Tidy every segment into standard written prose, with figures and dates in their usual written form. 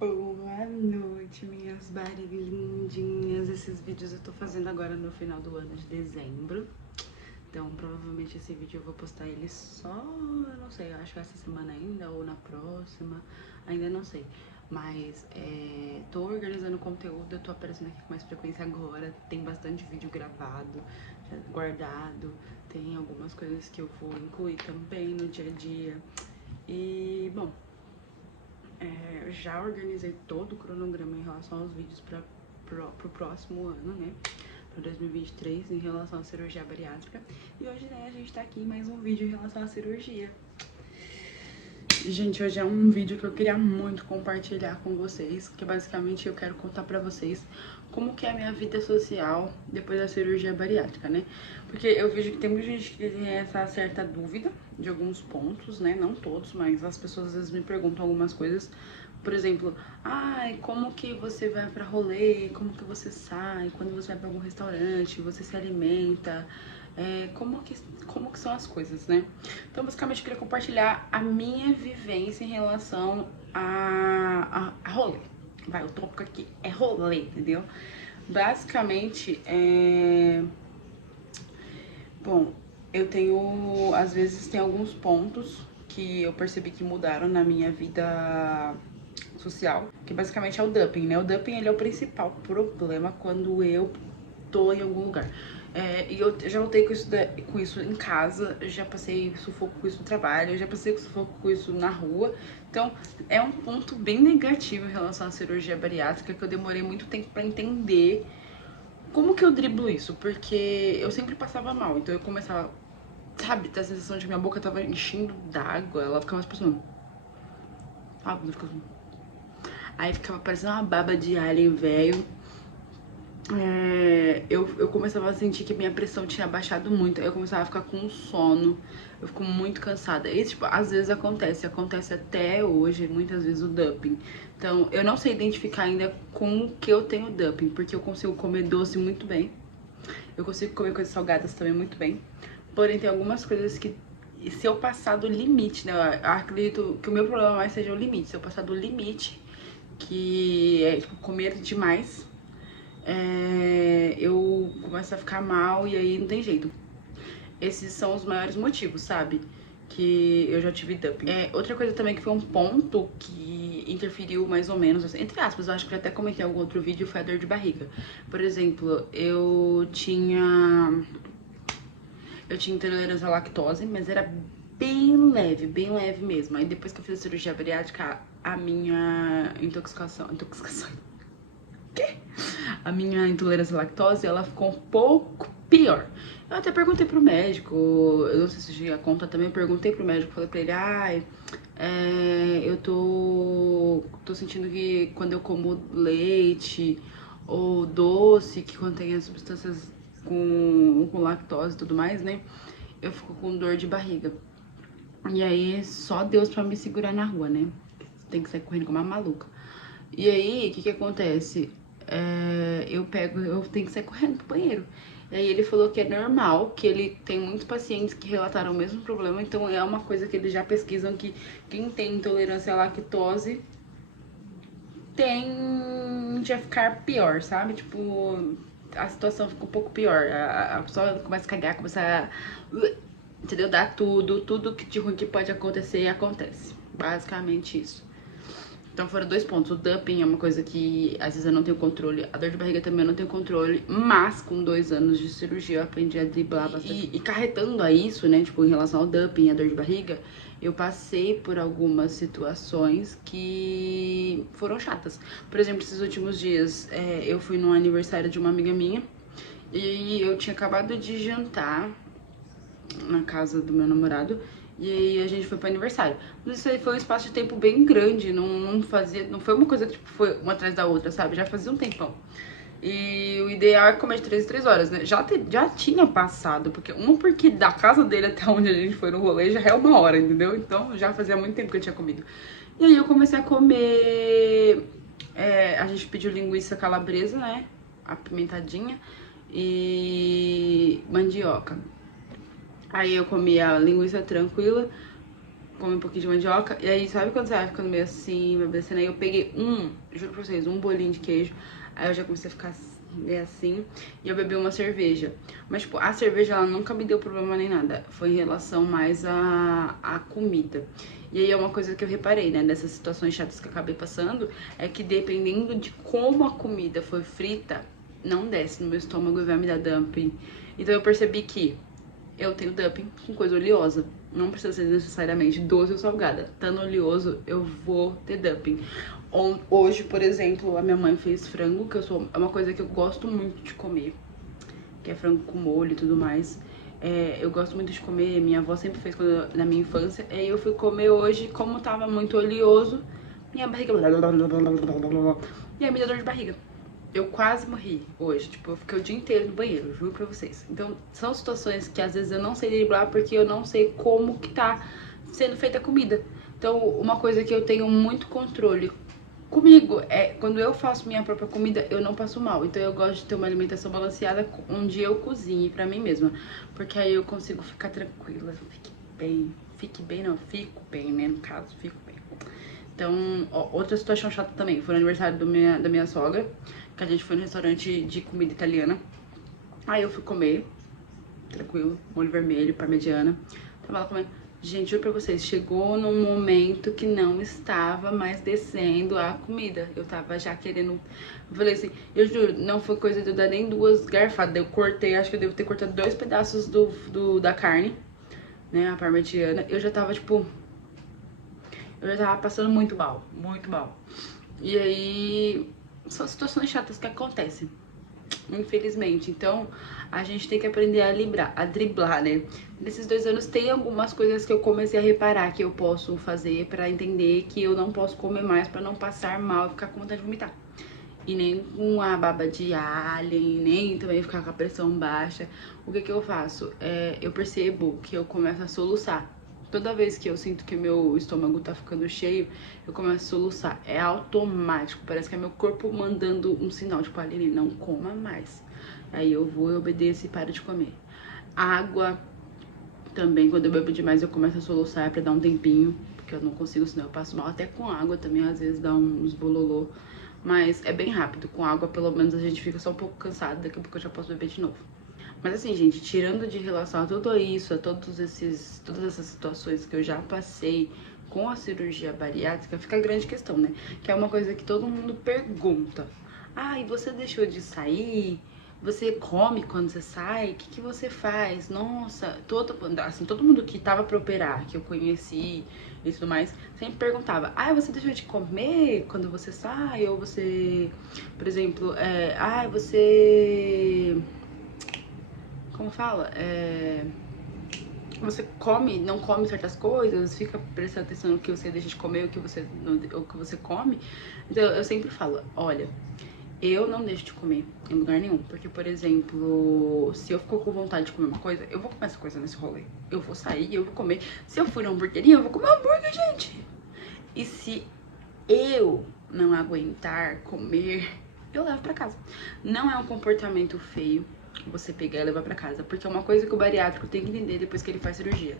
Boa noite, minhas barulhindinhas. Esses vídeos eu tô fazendo agora no final do ano de dezembro. Então, provavelmente esse vídeo eu vou postar ele só, eu não sei, eu acho que essa semana ainda ou na próxima, ainda não sei. Mas tô organizando conteúdo, eu tô aparecendo aqui com mais frequência agora. Tem bastante vídeo gravado, guardado. Tem algumas coisas que eu vou incluir também no dia a dia. E, bom, eu já organizei todo o cronograma em relação aos vídeos pro próximo ano, né? Para 2023, em relação à cirurgia bariátrica. E hoje, né, a gente tá aqui em mais um vídeo em relação à cirurgia. Gente, hoje é um vídeo que eu queria muito compartilhar com vocês, que basicamente eu quero contar pra vocês como que é a minha vida social depois da cirurgia bariátrica, né? Porque eu vejo que tem muita gente que tem essa certa dúvida de alguns pontos, né? Não todos, mas as pessoas às vezes me perguntam algumas coisas. Por exemplo, ai, como que você vai pra rolê, como que você sai, quando você vai pra algum restaurante, você se alimenta, como que são as coisas, né? Então, basicamente, eu queria compartilhar a minha vivência em relação a rolê. Vai, o tópico aqui é rolê, entendeu? Basicamente, bom, eu tenho, às vezes, tem alguns pontos que eu percebi que mudaram na minha vida social, que basicamente é o dumping, né? O dumping, ele é o principal problema quando eu tô em algum lugar. E eu já lutei com isso em casa, já passei sufoco com isso no trabalho, já passei sufoco com isso na rua. Então, é um ponto bem negativo em relação à cirurgia bariátrica, que eu demorei muito tempo pra entender como que eu driblo isso, porque eu sempre passava mal. Então eu começava, sabe, ter a sensação de que minha boca tava enchendo d'água, ela ficava tipo assim, sabe, aí ficava parecendo uma baba de alien velho. Eu começava a sentir que minha pressão tinha baixado muito. Eu começava a ficar com sono. Eu fico muito cansada. E, tipo, às vezes acontece até hoje, muitas vezes, o dumping. Então, eu não sei identificar ainda com o que eu tenho dumping, porque eu consigo comer doce muito bem. Eu consigo comer coisas salgadas também muito bem. Porém, tem algumas coisas que, se eu passar do limite, né? Eu acredito que o meu problema mais seja o limite. Se eu passar do limite, que é, tipo, comer demais, eu começo a ficar mal e aí não tem jeito. Esses são os maiores motivos, sabe? Que eu já tive dumping. Outra coisa também que foi um ponto que interferiu mais ou menos, assim, entre aspas, eu acho que eu até comentei em algum outro vídeo, foi a dor de barriga. Por exemplo, eu tinha intolerância à lactose, mas era bem leve mesmo. Aí depois que eu fiz a cirurgia bariátrica, a minha intoxicação, a minha intolerância à lactose, ela ficou um pouco pior. Eu até perguntei pro médico, eu não sei se cheguei a conta também, eu perguntei pro médico, falei pra ele, eu tô sentindo que quando eu como leite ou doce que contém as substâncias com lactose e tudo mais, né, eu fico com dor de barriga. E aí, só Deus pra me segurar na rua, né? Tem que sair correndo como uma maluca. E aí, o que que acontece? Eu tenho que sair correndo pro banheiro. E aí ele falou que é normal, que ele tem muitos pacientes que relataram o mesmo problema, então é uma coisa que eles já pesquisam que quem tem intolerância à lactose tende a ficar pior, sabe? Tipo, a situação fica um pouco pior. A pessoa começa a cagar, começa a... Entendeu? Dá tudo que de ruim que pode acontecer, acontece. Basicamente isso. Então foram dois pontos. O dumping é uma coisa que às vezes eu não tenho controle. A dor de barriga também eu não tenho controle. Mas com 2 anos de cirurgia eu aprendi a driblar bastante. E carretando a isso, né? Tipo, em relação ao dumping e a dor de barriga, eu passei por algumas situações que foram chatas. Por exemplo, esses últimos dias eu fui no aniversário de uma amiga minha. E eu tinha acabado de jantar na casa do meu namorado. E aí a gente foi pro aniversário. Mas isso aí foi um espaço de tempo bem grande. Não foi uma coisa que tipo, foi uma atrás da outra, sabe? Já fazia um tempão. E o ideal é comer de 3 em 3 horas, né? Já tinha passado, porque da casa dele até onde a gente foi no rolê já é 1 hora, entendeu? Então já fazia muito tempo que eu tinha comido. E aí eu comecei a comer. A gente pediu linguiça calabresa, né? Apimentadinha. E mandioca. Aí eu comi a linguiça tranquila, come um pouquinho de mandioca. E aí, sabe quando você vai ficando meio assim, vai descendo? Aí eu peguei juro pra vocês, um bolinho de queijo. Aí eu já comecei a ficar meio assim. E eu bebi uma cerveja. Mas, tipo, a cerveja, ela nunca me deu problema nem nada. Foi em relação mais à comida. E aí é uma coisa que eu reparei, né, dessas situações chatas que eu acabei passando, é que dependendo de como a comida foi frita, não desce no meu estômago e vai me dar dumping. Então eu percebi que eu tenho dumping com coisa oleosa. Não precisa ser necessariamente doce ou salgada. Estando oleoso, eu vou ter dumping. Hoje, por exemplo, a minha mãe fez frango, que é uma coisa que eu gosto muito de comer. Que é frango com molho e tudo mais. Eu gosto muito de comer, minha avó sempre fez na minha infância. E aí eu fui comer hoje, como tava muito oleoso, minha barriga... E aí me deu dor de barriga. Eu quase morri hoje, tipo, eu fiquei o dia inteiro no banheiro, juro pra vocês. Então, são situações que às vezes eu não sei driblar porque eu não sei como que tá sendo feita a comida. Então, uma coisa que eu tenho muito controle comigo é quando eu faço minha própria comida, eu não passo mal. Então, eu gosto de ter uma alimentação balanceada onde eu cozinhe pra mim mesma. Porque aí eu consigo ficar tranquila, fique bem, não, fico bem, né, no caso, fico bem. Então, ó, outra situação chata também, foi no aniversário da minha sogra, que a gente foi no restaurante de comida italiana. Aí eu fui comer, tranquilo, molho vermelho, parmegiana. Tava lá comendo. Gente, juro pra vocês, chegou num momento que não estava mais descendo a comida. Eu tava já querendo... Eu falei assim, eu juro, não foi coisa de eu dar nem 2 garfadas. Eu cortei, acho que eu devo ter cortado 2 pedaços da carne, né, a parmegiana. Eu já tava, tipo... Eu já tava passando muito mal, muito mal. E aí, são situações chatas que acontecem, infelizmente. Então, a gente tem que aprender a driblar, né? Nesses 2 anos tem algumas coisas que eu comecei a reparar que eu posso fazer pra entender que eu não posso comer mais pra não passar mal e ficar com vontade de vomitar. E nem com a baba de alien, nem também ficar com a pressão baixa. O que eu faço? Eu percebo que eu começo a soluçar. Toda vez que eu sinto que meu estômago tá ficando cheio, eu começo a soluçar. É automático, parece que é meu corpo mandando um sinal, tipo, Aline, não coma mais. Aí eu vou, eu obedeço e paro de comer. Água também, quando eu bebo demais, eu começo a soluçar, é pra dar um tempinho, porque eu não consigo, senão eu passo mal. Até com água também, às vezes dá uns bololô. Mas é bem rápido, com água pelo menos a gente fica só um pouco cansado, daqui a pouco eu já posso beber de novo. Mas assim, gente, tirando de relação a tudo isso, a todas essas situações que eu já passei com a cirurgia bariátrica, fica a grande questão, né? Que é uma coisa que todo mundo pergunta. Ah, e você deixou de sair? Você come quando você sai? O que você faz? Nossa, todo mundo que tava pra operar, que eu conheci e tudo mais, sempre perguntava, ah, você deixou de comer quando você sai? Ou você, por exemplo, você... Como fala? Você come, não come certas coisas, fica prestando atenção no que você deixa de comer, o que você come. Então eu sempre falo, olha, eu não deixo de comer em lugar nenhum. Porque, por exemplo, se eu for com vontade de comer uma coisa, eu vou comer essa coisa nesse rolê. Eu vou sair, eu vou comer. Se eu for na hamburgueria, eu vou comer hambúrguer, gente. E se eu não aguentar comer, eu levo pra casa. Não é um comportamento feio você pegar e levar pra casa, porque é uma coisa que o bariátrico tem que entender depois que ele faz cirurgia,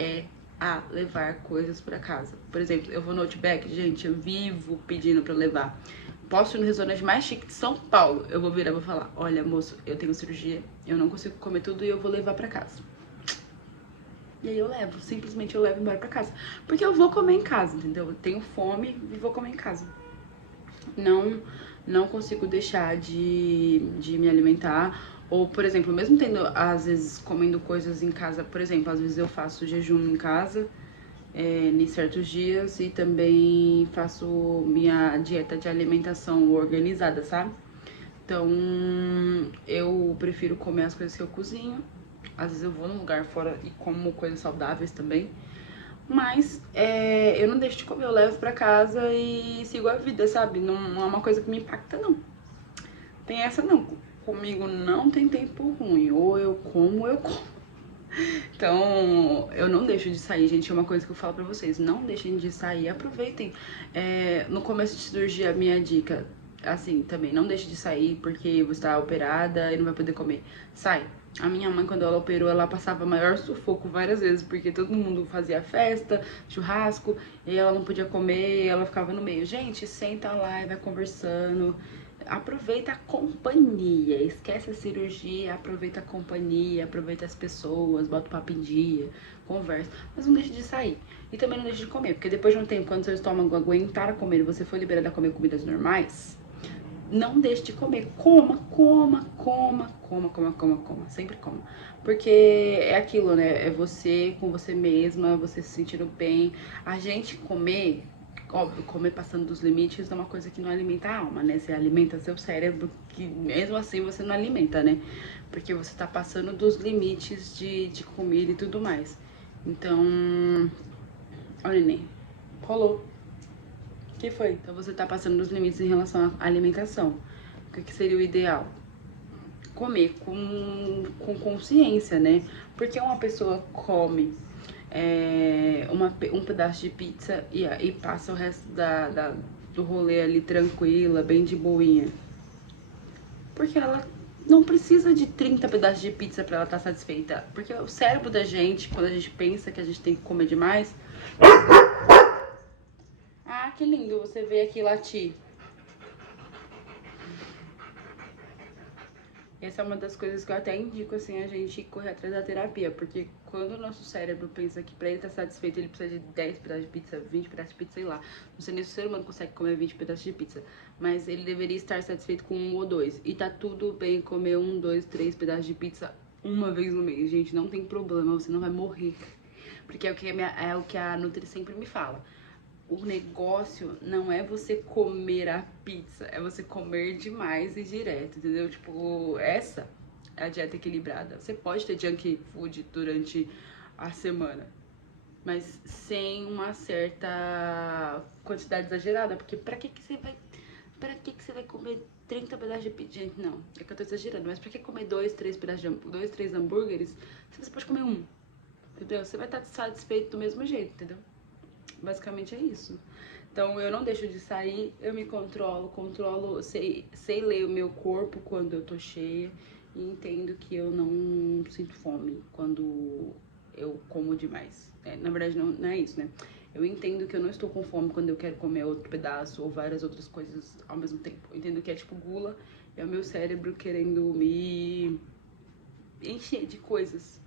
é a levar coisas pra casa. Por exemplo, eu vou no Outback, gente, eu vivo pedindo pra levar. Posso ir no restaurante mais chique de São Paulo, eu vou virar e vou falar, olha, moço, eu tenho cirurgia, eu não consigo comer tudo e eu vou levar pra casa. E aí eu levo, simplesmente eu levo embora pra casa. Porque eu vou comer em casa, entendeu? Eu tenho fome e vou comer em casa. Não consigo deixar de me alimentar. Ou, por exemplo, mesmo tendo, às vezes, comendo coisas em casa, por exemplo, às vezes eu faço jejum em casa, em certos dias, e também faço minha dieta de alimentação organizada, sabe? Então, eu prefiro comer as coisas que eu cozinho. Às vezes eu vou num lugar fora e como coisas saudáveis também. Mas eu não deixo de comer, eu levo pra casa e sigo a vida, sabe? Não é uma coisa que me impacta, não. Tem essa não. Comigo não tem tempo ruim. Ou eu como, ou eu como. Então, eu não deixo de sair, gente. É uma coisa que eu falo pra vocês. Não deixem de sair, aproveitem. No começo de cirurgia, a minha dica, assim, também, não deixe de sair porque você tá operada e não vai poder comer. Sai. A minha mãe, quando ela operou, ela passava maior sufoco várias vezes, porque todo mundo fazia festa, churrasco, e ela não podia comer, e ela ficava no meio. Gente, senta lá e vai conversando. Aproveita a companhia, esquece a cirurgia, aproveita a companhia, aproveita as pessoas, bota o papo em dia, conversa, mas não deixe de sair. E também não deixe de comer, porque depois de um tempo, quando seu estômago aguentar comer e você for liberado a comer comidas normais, não deixe de comer. Coma, coma, coma, coma, coma, coma, coma. Sempre coma. Porque é aquilo, né? É você com você mesma, você se sentindo bem. A gente comer, óbvio, comer passando dos limites é uma coisa que não alimenta a alma, né? Você alimenta seu cérebro, que mesmo assim você não alimenta, né? Porque você tá passando dos limites de comida e tudo mais. Então, olha, neném, rolou. O que foi? Então você tá passando dos limites em relação à alimentação. O que seria o ideal? Comer com consciência, né? Porque uma pessoa come um pedaço de pizza e passa o resto do rolê ali tranquila, bem de boinha. Porque ela não precisa de 30 pedaços de pizza pra ela estar satisfeita. Porque o cérebro da gente, quando a gente pensa que a gente tem que comer demais... Ah, que lindo você veio aqui latir. Essa é uma das coisas que eu até indico, assim, a gente correr atrás da terapia. Porque quando o nosso cérebro pensa que pra ele estar satisfeito, ele precisa de 10 pedaços de pizza, 20 pedaços de pizza, sei lá. Não sei nem se o ser humano consegue comer 20 pedaços de pizza. Mas ele deveria estar satisfeito com um ou dois. E tá tudo bem comer 1, 2, 3 pedaços de pizza uma vez no mês, gente. Não tem problema, você não vai morrer. Porque é o que a Nutri sempre me fala. O negócio não é você comer a pizza, é você comer demais e direto, entendeu? Tipo, essa é a dieta equilibrada. Você pode ter junk food durante a semana, mas sem uma certa quantidade exagerada, porque pra que você vai comer 30 pedaços de pizza? Gente, não, é que eu tô exagerando, mas pra que comer 2, 3 hambúrgueres se você pode comer um? Entendeu? Você vai estar satisfeito do mesmo jeito, entendeu? Basicamente é isso. Então eu não deixo de sair, eu me controlo, sei ler o meu corpo quando eu tô cheia e entendo que eu não sinto fome quando eu como demais. Na verdade não é isso, né? Eu entendo que eu não estou com fome quando eu quero comer outro pedaço ou várias outras coisas ao mesmo tempo. Eu entendo que é tipo gula, é o meu cérebro querendo me encher de coisas.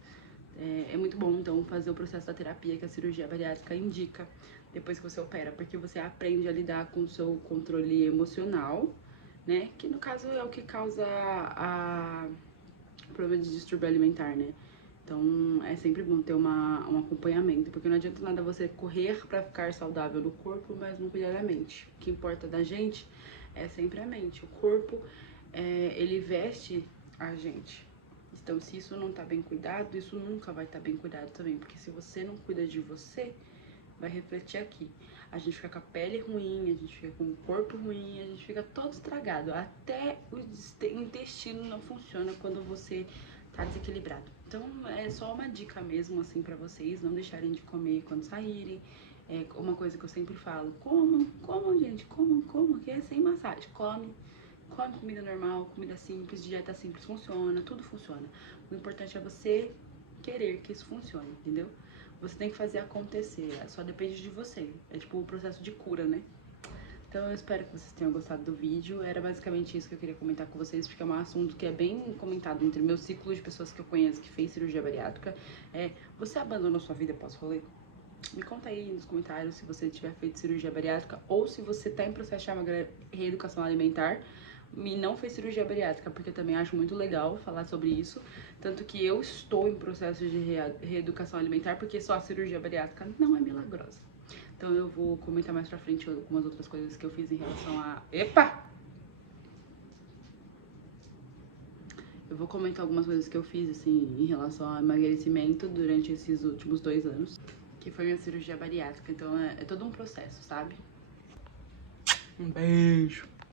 É muito bom, então, fazer o processo da terapia que a cirurgia bariátrica indica depois que você opera, porque você aprende a lidar com o seu controle emocional, né? Que no caso é o que causa o problema de distúrbio alimentar, né? Então, é sempre bom ter um acompanhamento, porque não adianta nada você correr pra ficar saudável no corpo, mas não cuidar da mente. O que importa da gente é sempre a mente. O corpo, ele veste a gente. Então, se isso não tá bem cuidado, isso nunca vai estar bem cuidado também. Porque se você não cuida de você, vai refletir aqui. A gente fica com a pele ruim, a gente fica com o corpo ruim, a gente fica todo estragado. Até o intestino não funciona quando você tá desequilibrado. Então, é só uma dica mesmo, assim, pra vocês não deixarem de comer quando saírem. É uma coisa que eu sempre falo: comam, gente, comam, que é sem massagem. Come comida normal, comida simples, dieta simples, funciona, tudo funciona. O importante é você querer que isso funcione, entendeu? Você tem que fazer acontecer, só depende de você. É tipo o processo de cura, né? Então eu espero que vocês tenham gostado do vídeo. Era basicamente isso que eu queria comentar com vocês, porque é um assunto que é bem comentado entre meu ciclo de pessoas que eu conheço que fez cirurgia bariátrica. Você abandonou sua vida pós-rolê? Me conta aí nos comentários se você tiver feito cirurgia bariátrica ou se você tá em processo de reeducação alimentar e não fez cirurgia bariátrica, porque eu também acho muito legal falar sobre isso. Tanto que eu estou em processo de reeducação alimentar, porque só a cirurgia bariátrica não é milagrosa. Então eu vou comentar mais pra frente algumas outras coisas que eu fiz em relação a... Epa! Eu vou comentar algumas coisas que eu fiz, assim, em relação ao emagrecimento durante esses últimos 2 anos, que foi minha cirurgia bariátrica. Então é todo um processo, sabe? Um beijo!